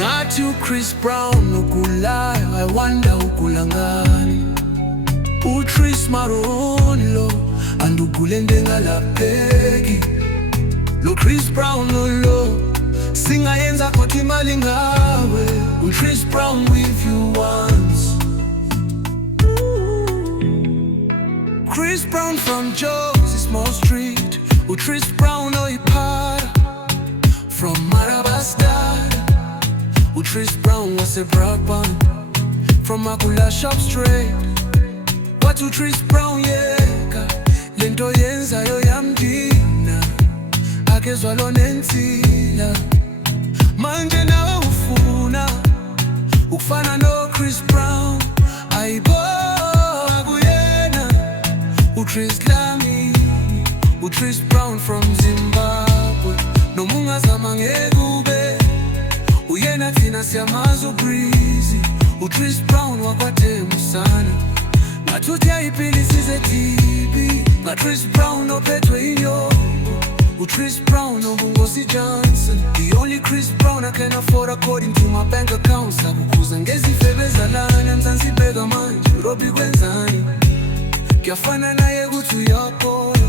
Ngathi Chris Brown ogulayo, I wonder ugula ngani. Chris Maroon lo andugule ngalapheki. Lo Chris Brown lo singayenza kodwa imali ngawe. Chris Brown with you once. Chris Brown from Josie Small Street. Chris Brown oyiphara from Marabastad. Chris Brown was a Brakpan from Makula Shop Straight. What Chris Brown yeka lento yenzayo yamdina akezwa lonensila. Manje nawe ufuna ukufana no Chris Brown, ayibo akuyena Chris Lami. Chris Brown from Zimbabwe, noma ungazama ngeke ube uyena thina siyamazi Breezy. Chris Brown wakwaThembusana ngathi uyayipilisa ize-TB. Chris Brown ophethwe inyongo. Chris Brown obungosi Johnson. The only Chris Brown I can afford according to my bank account. Sakukhuza ngezifebe bezalana eMzansi ibheka manje Robbie kwenzani. Kuyafana naye kuthi uyakhola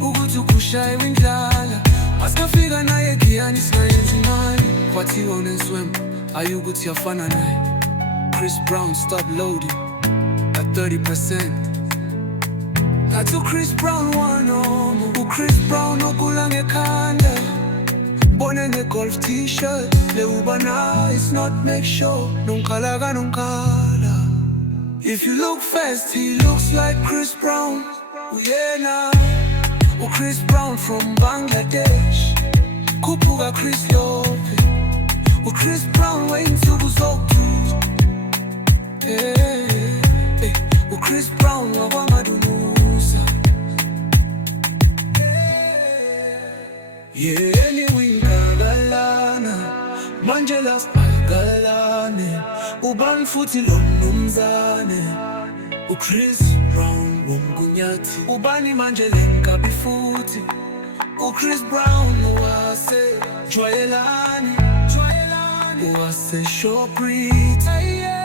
ukuthi ukushayiwe indlala. Asikafika naye Giyani singayenzi imali. Kwathiwa uneswembu ayukuthi yafana naye. Chris Brown stop loading at 30%. Ngathi Chris Brown wanoma. Chris Brown ogula ngekhanda. Bone ne-golf t-shirt leuba nice not make sure nonkala kanonkala. If you look fast, he looks like Chris Brown. Uyena Chris Brown from Bangladesh. Khuphuka Chris Lophe. Chris Brown wayinsuku zokuthula. Chris Brown wakwaMadumuza. Anyway ngagalana manje lasibhagalane. Ubani futhi lo mnumzane Chris Brown womgunyathi. Ubani manje lenkabi futhi Chris Brown owase jwayelani owase Shoprite.